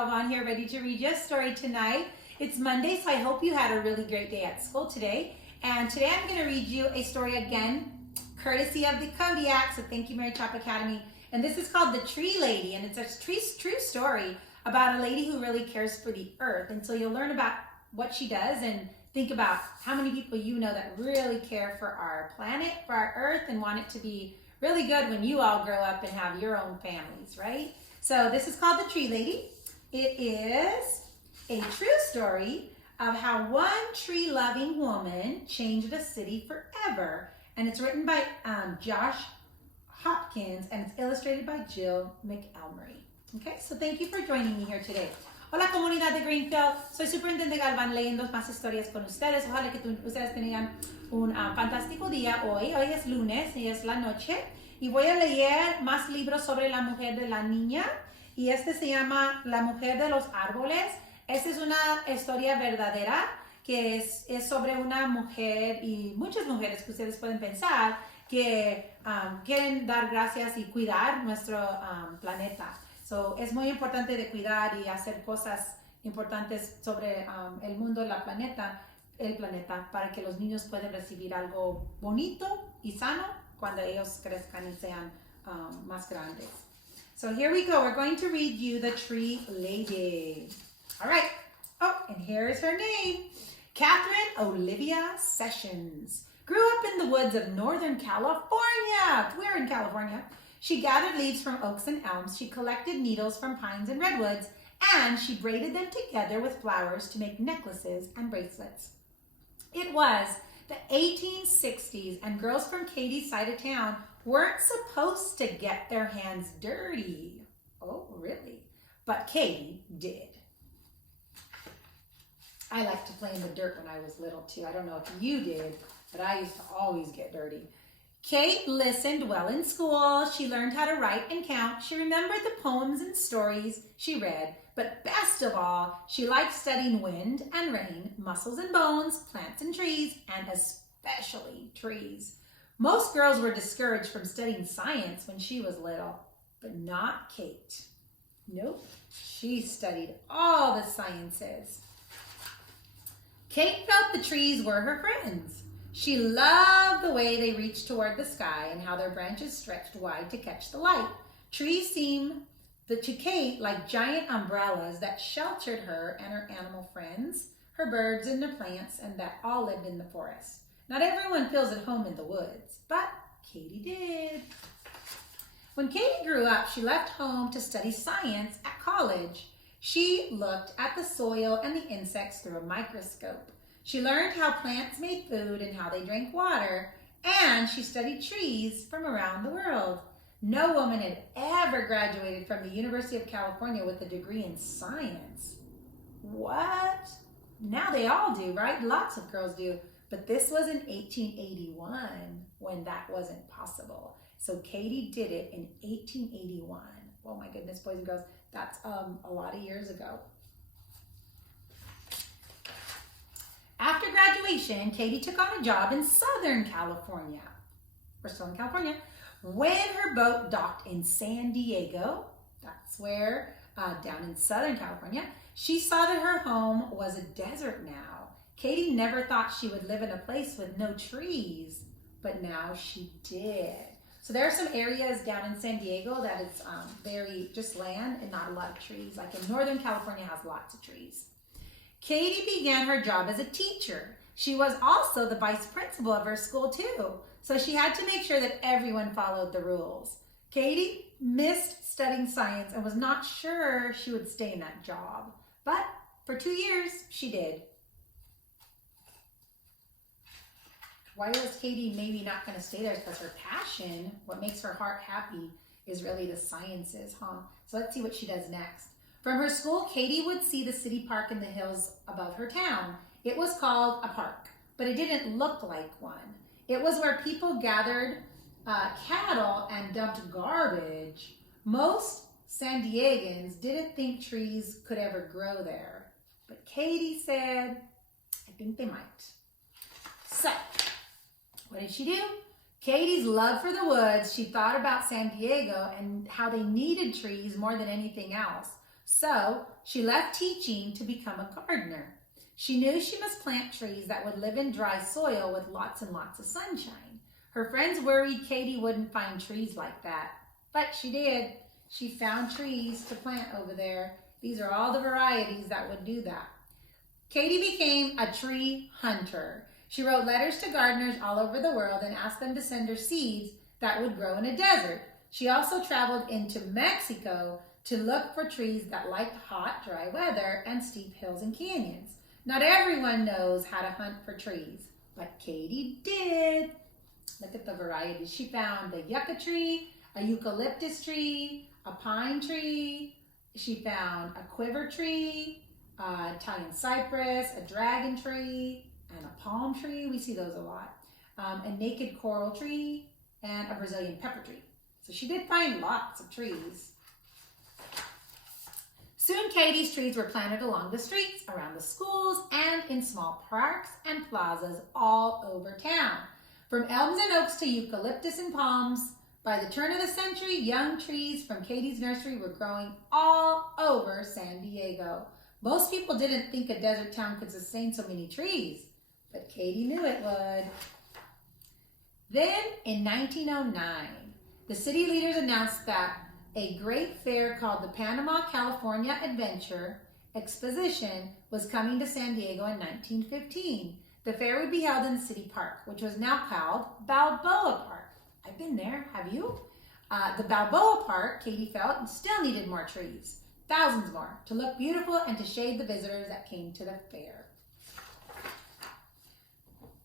Galvan here, ready to read you a story tonight. It's Monday, so I hope you had a really great day at school today. And today I'm going to read you a story again, courtesy of the Kodiak, so thank you, Mary Chop Academy. And this is called The Tree Lady, and it's a true story about a lady who really cares for the earth. And so you'll learn about what she does and think about how many people you know that really care for our planet, for our earth, and want it to be really good when you all grow up and have your own families, right? So this is called The Tree Lady. It is a true story of how one tree-loving woman changed a city forever. And it's written by Josh Hopkins, and it's illustrated by Jill McElmurray. Okay, so thank you for joining me here today. Hola comunidad de Greenfield, soy Superintendente Galván leyendo más historias con ustedes. Ojalá que ustedes tengan un fantástico día hoy. Hoy es lunes y es la noche. Y voy a leer más libros sobre la mujer de la niña. Y este se llama La mujer de los árboles. Esta es una historia verdadera que es sobre una mujer y muchas mujeres que ustedes pueden pensar que quieren dar gracias y cuidar nuestro planeta. So, es muy importante de cuidar y hacer cosas importantes sobre el mundo, el planeta, para que los niños puedan recibir algo bonito y sano cuando ellos crezcan y sean más grandes. So here we go. We're going to read you The Tree Lady. All right. Oh, and here is her name. Catherine Olivia Sessions grew up in the woods of Northern California. We're in California. She gathered leaves from oaks and elms. She collected needles from pines and redwoods, and she braided them together with flowers to make necklaces and bracelets. It was the 1860s, and girls from Katie's side of town weren't supposed to get their hands dirty. Oh, really? But Katie did. I liked to play in the dirt when I was little too. I don't know if you did, but I used to always get dirty. Kate listened well in school. She learned how to write and count. She remembered the poems and stories she read. But best of all, she liked studying wind and rain, muscles and bones, plants and trees, and especially trees. Most girls were discouraged from studying science when she was little, but not Kate. Nope, she studied all the sciences. Kate felt the trees were her friends. She loved the way they reached toward the sky and how their branches stretched wide to catch the light. Trees seemed to Kate like giant umbrellas that sheltered her and her animal friends, her birds and their plants, and that all lived in the forest. Not everyone feels at home in the woods, but Katie did. When Katie grew up, she left home to study science at college. She looked at the soil and the insects through a microscope. She learned how plants made food and how they drank water, and she studied trees from around the world. No woman had ever graduated from the University of California with a degree in science. What? Now they all do, right? Lots of girls do. But this was in 1881 when that wasn't possible. So Katie did it in 1881. Oh my goodness, boys and girls, that's a lot of years ago. After graduation, Katie took on a job in Southern California. We're still in California. When her boat docked in San Diego, that's where, down in Southern California, she saw that her home was a desert now. Katie never thought she would live in a place with no trees, but now she did. So there are some areas down in San Diego that it's very just land and not a lot of trees. Like in Northern California has lots of trees. Katie began her job as a teacher. She was also the vice principal of her school too. So she had to make sure that everyone followed the rules. Katie missed studying science and was not sure she would stay in that job. But for 2 years, she did. Why was Katie maybe not going to stay there? Because her passion, what makes her heart happy, is really the sciences, huh? So let's see what she does next. From her school, Katie would see the city park in the hills above her town. It was called a park, but it didn't look like one. It was where people gathered cattle and dumped garbage. Most San Diegans didn't think trees could ever grow there, but Katie said, I think they might. So, what did she do? Katie's love for the woods, she thought about San Diego and how they needed trees more than anything else. So she left teaching to become a gardener. She knew she must plant trees that would live in dry soil with lots and lots of sunshine. Her friends worried Katie wouldn't find trees like that, but she did. She found trees to plant over there. These are all the varieties that would do that. Katie became a tree hunter. She wrote letters to gardeners all over the world and asked them to send her seeds that would grow in a desert. She also traveled into Mexico to look for trees that liked hot, dry weather and steep hills and canyons. Not everyone knows how to hunt for trees, but Katie did. Look at the varieties. She found a yucca tree, a eucalyptus tree, a pine tree. She found a quiver tree, Italian cypress, a dragon tree, and a palm tree. We see those a lot. A naked coral tree, and a Brazilian pepper tree. So she did find lots of trees. Soon Katie's trees were planted along the streets, around the schools, and in small parks and plazas all over town. From elms and oaks to eucalyptus and palms, by the turn of the century, young trees from Katie's nursery were growing all over San Diego. Most people didn't think a desert town could sustain so many trees, but Katie knew it would. Then, in 1909, the city leaders announced that a great fair called the Panama California Adventure Exposition was coming to San Diego in 1915. The fair would be held in the city park, which was now called Balboa Park. I've been there, have you? The Balboa Park, Katie felt, still needed more trees, thousands more, to look beautiful and to shade the visitors that came to the fair.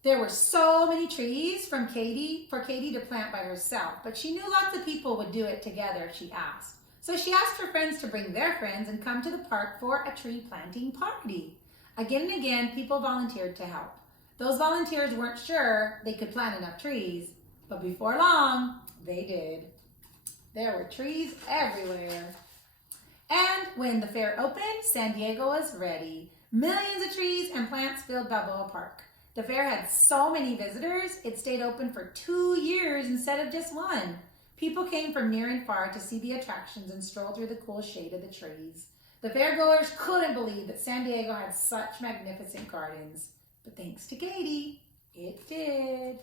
There were so many trees for Katie to plant by herself, but she knew lots of people would do it together if she asked. So she asked her friends to bring their friends and come to the park for a tree planting party. Again and again, people volunteered to help. Those volunteers weren't sure they could plant enough trees, but before long, they did. There were trees everywhere. And when the fair opened, San Diego was ready. Millions of trees and plants filled Balboa Park. The fair had so many visitors, it stayed open for 2 years instead of just 1. People came from near and far to see the attractions and stroll through the cool shade of the trees. The fairgoers couldn't believe that San Diego had such magnificent gardens. But thanks to Katie, it did.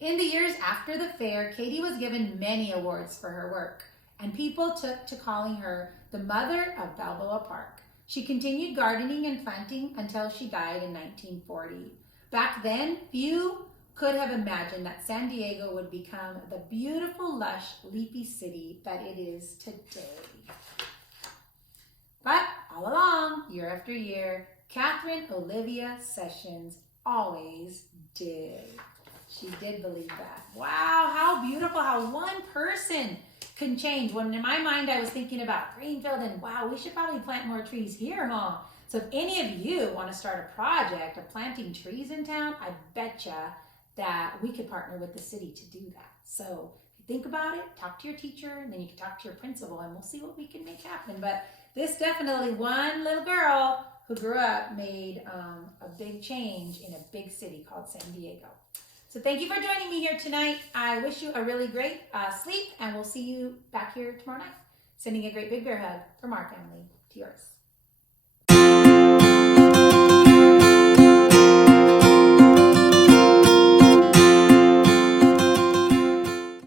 In the years after the fair, Katie was given many awards for her work, and people took to calling her the mother of Balboa Park. She continued gardening and planting until she died in 1940. Back then, few could have imagined that San Diego would become the beautiful, lush, leafy city that it is today. But all along, year after year, Catherine Olivia Sessions always did. She did believe that. Wow, how beautiful how one person can change. When in my mind I was thinking about Greenfield and wow, we should probably plant more trees here, huh? So if any of you want to start a project of planting trees in town, I betcha that we could partner with the city to do that. So if you think about it, talk to your teacher, and then you can talk to your principal, and we'll see what we can make happen. But this definitely one little girl who grew up made a big change in a big city called San Diego. So thank you for joining me here tonight. I wish you a really great sleep, and we'll see you back here tomorrow night. Sending a great big bear hug from our family to yours.